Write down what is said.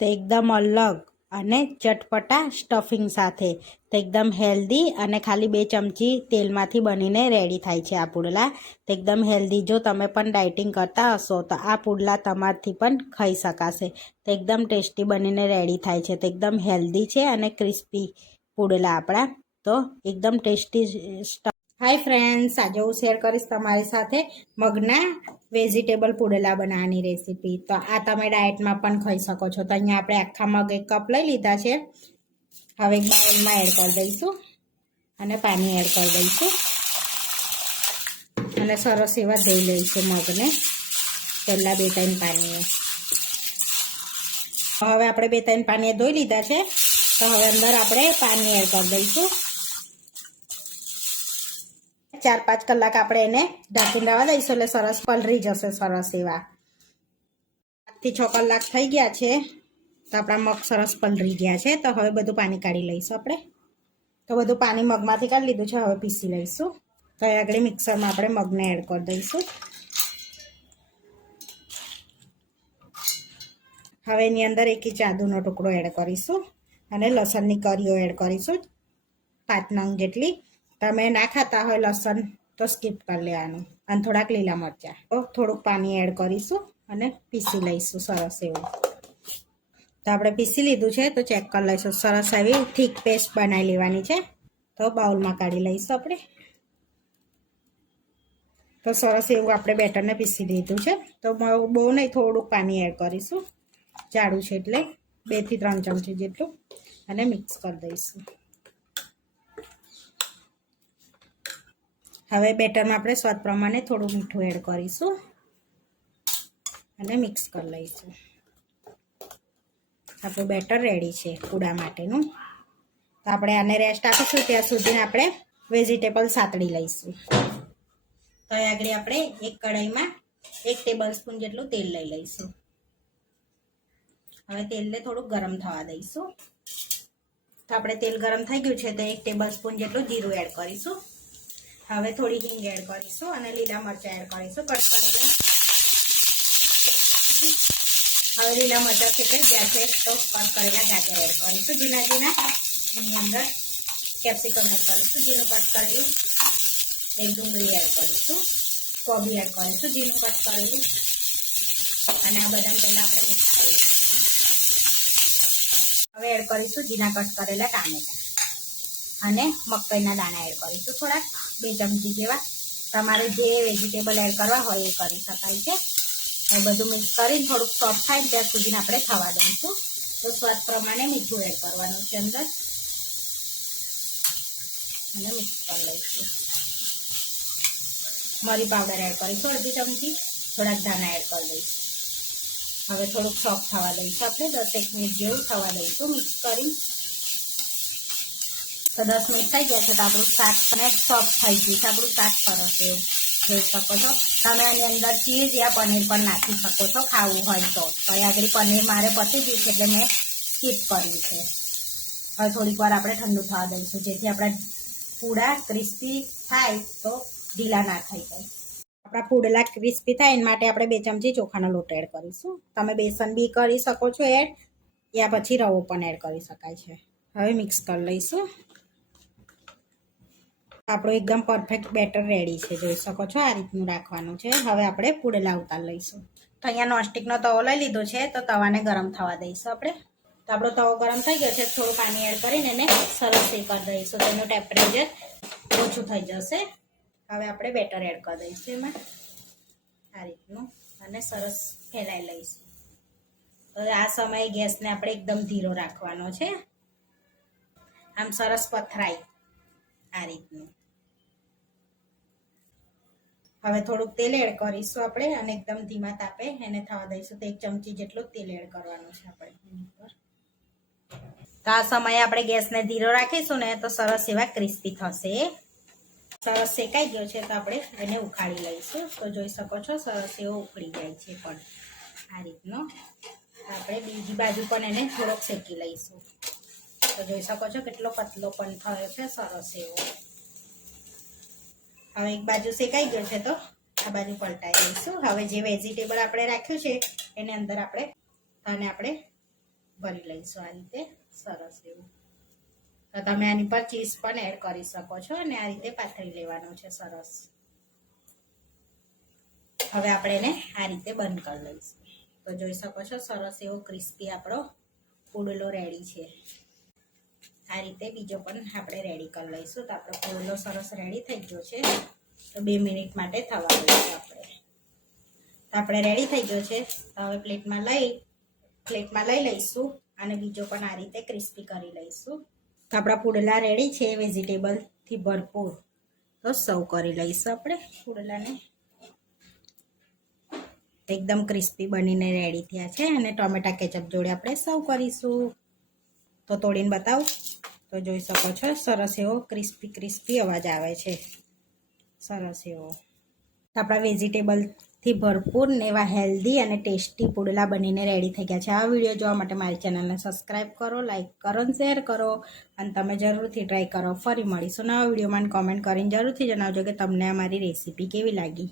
તો એકદમ અલગ અને ચટપટા સ્ટફિંગ સાથે તો એકદમ હેલ્ધી અને ખાલી 2 ચમચી તેલમાંથી બનીને રેડી થાય છે આ પુડલા. તો એકદમ હેલ્ધી. જો તમે પણ ડાયટિંગ કરતા હશો તો આ પુડલા તમારથી પણ ખાઈ શકાશે. તો એકદમ ટેસ્ટી બનીને રેડી થાય છે. તો એકદમ હેલ્ધી છે અને ક્રિસ્પી પુડલા આપણા. તો એકદમ ટેસ્ટી. હાય ફ્રેન્ડ્સ, આજે હું શેર કરીશ તમારી સાથે મગના વેજીટેબલ પુડલા બનાવવાની રેસીપી. તો આ તમે ડાયટમાં પણ ખાઈ શકો છો. તો અહીંયા આપણે આખા મગ 1 કપ લઈ લીધા છે. હવે એક બાઉલમાં એડ કરી દઈશું અને પાણી એડ કરી દઈશું અને સરસ એવા ધોઈ લઈશું મગને પહેલાં 2-3 પાણીએ. હવે આપણે 2-3 પાણીએ ધોઈ લીધા છે. તો હવે અંદર આપણે પાણી એડ કરી દઈશું. 4-5 કલાક આપણે એને ઢાંકીને રહેવા દઈશું એટલે સરસ પલળી જશે સરસ એવા. 5 થી 6 કલાક થઈ ગયા છે. તો આપણા મગ સરસ પલળી ગયા છે. તો હવે બધું પાણી કાઢી લઈશું આપણે. તો બધું પાણી મગમાંથી કાઢી લીધું છે. હવે પીસી લઈશું. તો એ આગળ મિક્સરમાં આપણે મગને એડ કરી દઈશું. હવે એની અંદર 1 ઇંચ આદુનો ટુકડો એડ કરીશું અને લસણની કળીઓ એડ કરીશું 5 નંગ જેટલી. તમે ના ખાતા હોય લસણ તો સ્કીપ કરી લેવાનું. અને થોડાક લીલા મરચાં. તો થોડુંક પાણી એડ કરીશું અને પીસી લઈશું સરસ એવું. તો આપણે પીસી લીધું છે. તો ચેક કરી લઈશું. સરસ એવી થીક પેસ્ટ બનાવી લેવાની છે. તો બાઉલમાં કાઢી લઈશું આપણે. તો સરસ એવું આપણે બેટરને પીસી લીધું છે. તો બહુ નહીં, થોડુંક પાણી એડ કરીશું. જાડું છે એટલે 2 થી 3 ચમચી જેટલું અને મિક્સ કરી દઈશું. હવે બેટરમાં આપણે સ્વાદ પ્રમાણે થોડું મીઠું એડ કરીશું અને મિક્સ કરી લઈશું. આપણું બેટર રેડી છે પૂડા માટેનું. તો આપણે આને રેસ્ટ આપીશું ત્યાં સુધી આપણે વેજીટેબલ સાતળી લઈશું. તો આગળ આપણે એક કઢાઈમાં 1 ટેબલ સ્પૂન જેટલું તેલ લઈ લઈશું. હવે તેલને થોડુંક ગરમ થવા દઈશું. તો આપણે તેલ ગરમ થઈ ગયું છે. તો 1 ટેબલ સ્પૂન જેટલું જીરું એડ કરીશું. હવે થોડી હિંગ એડ કરીશું અને લીલા મરચાં એડ કરીશું કટ કરેલા. હવે લીલા મરચાં શેકાઈ ગયા છે. તો કટ કરેલા ગાજર એડ કરીશું ઝીણા. એની અંદર કેપ્સિકમ એડ કરીશું ઝીણું કટ કરેલું. એક ડુંગળી એડ કરીશું. કોબી એડ કરીશું ઝીણું કટ કરેલું. અને આ બધા પહેલાં આપણે મિક્સ કરી લઈશું. હવે એડ કરીશું ઝીણા કટ કરેલા ટામેટા અને મકાઈના દાણા એડ કરીશું થોડાક 2 ચમચી જેવા. તમારે જે વેજીટેબલ એડ કરવા હોય એ કરી શકાય છે. એ બધું મિક્સ કરીને થોડુંક સોફ્ટ થાય ત્યાં સુધી આપણે થવા દઈશું. તો સ્વાદ પ્રમાણે મીઠું એડ કરવાનું છે અંદર અને મિક્સ કરી લઈશું. મરી પાવડર એડ કરીશું 1/2 ચમચી. થોડાક ધાણા એડ કરી દઈશું. હવે થોડુંક સોફ્ટ થવા દઈશું આપણે 10 મિનિટ જેવું થવા દઈશું મિક્સ કરી. તો 10 મિનિટ થઈ ગયા છે. તો આપણું શાક અને સોફ્ટ થઈ ગયું છે. આપણું શાક સરસ એવું જોઈ શકો છો. તમે આની અંદર ચીઝ યા પનીર પણ નાખી શકો છો ખાવું હોય તો. આગળ પનીર મારે પતી ગયું છે એટલે મેં સ્કીપ કર્યું છે. હવે થોડીક વાર આપણે ઠંડુ થવા દઈશું જેથી આપણા પૂડા ક્રિસ્પી થાય તો ઢીલા ના થઈ જાય. આપણા પુડલા ક્રિસ્પી થાય એના માટે આપણે 2 ચમચી ચોખાનો લોટ એડ કરીશું. તમે બેસન બી કરી શકો છો એડ, યા પછી રવો પણ એડ કરી શકાય છે. હવે મિક્સ કરી લઈશું. આપણું એકદમ પરફેક્ટ બેટર રેડી છે. જોઈ શકો છો આ રીતનું રાખવાનું છે. હવે આપણે પુડલા ઉતાર લઈશું. તો અહીંયા નોનસ્ટિકનો તવો લઈ લીધો છે. તો તવાને ગરમ થવા દઈશું આપણે. તો આપણો તવો ગરમ થઈ ગયો છે. થોડું પાણી એડ કરીને એને સરસ શેકી દઈશું. તેનું ટેમ્પરેચર ઓછું થઈ જશે. હવે આપણે બેટર એડ કરી દઈશું એમાં આ રીતનું અને સરસ ફેલાઈ લઈશું. તો આ સમયે ગેસને આપણે એકદમ ધીરો રાખવાનો છે. આમ સરસ પથરાય આ રીતનું. હવે થોડુંક તેલ એડ કરીશું આપણે અને એકદમ ધીમા તાપે એને થવા દઈશું. તો 1 ચમચી જેટલું તેલ એડ કરવાનું છે આપણે એની ઉપર. તો આ સમયે આપણે ગેસને ધીરો રાખીશું ને તો સરસ એવા ક્રિસ્પી થશે. સરસ શેકાઈ ગયો છે. તો આપણે એને ઉખાડી લઈશું. તો જોઈ શકો છો સરસ એવો ઉખડી જાય છે પણ આ રીતનો. આપણે બીજી બાજુ પણ એને થોડોક શેકી લઈશું. તો જોઈ શકો છો કેટલો પતલો પણ થયો છે સરસ એવો. હવે એક બાજુ શેકાઈ ગયો છે તો આ બાજુ પલટાઈ દઈશું. હવે જે વેજીટેબલ આપણે રાખ્યું છે એની અંદર આપણે ભરી લઈશું આ રીતે સરસ એવું. તો તમે આની પર ચીઝ પણ એડ કરી શકો છો અને આ રીતે પાથરી લેવાનું છે સરસ. હવે આપણે એને આ રીતે બંધ કરી લઈશું. તો જોઈ શકો છો સરસ એવો ક્રિસ્પી આપણો પુડલો રેડી છે. આ રીતે બીજો પણ આપણે રેડી કરી લઈશું. તો આપણો પુડલો સરસ રેડી થઈ ગયો છે. તો 2 મિનિટ માટે થવા દઈશું આપણે. તો આપણે રેડી થઈ ગયો છે. તો હવે પ્લેટમાં લઈ લઈશું અને બીજો પણ આ રીતે ક્રિસ્પી કરી લઈશું. તો આપણા પુડલા રેડી છે વેજીટેબલથી ભરપૂર. તો સર્વ કરી લઈશું આપણે પુડલાને. એકદમ ક્રિસ્પી બનીને રેડી થયા છે અને ટોમેટા કેચઅપ જોડે આપણે સર્વ કરીશું. તો તોડીને બતાવું. તો જોઈ શકો છો સરસ એવો ક્રિસ્પી અવાજ આવે છે. સરસ એવો આપણા વેજીટેબલથી ભરપૂર ને એવા હેલ્ધી અને ટેસ્ટી પુડલા બનીને રેડી થઈ ગયા છે. આ વિડીયો જોવા માટે મારી ચેનલને સબસ્ક્રાઈબ કરો, લાઈક કરો અને શેર કરો અને તમે જરૂરથી ટ્રાય કરો. ફરી મળીશું નવા વિડીયોમાં. કોમેન્ટ કરીને જરૂરથી જણાવજો કે તમને અમારી રેસીપી કેવી લાગી.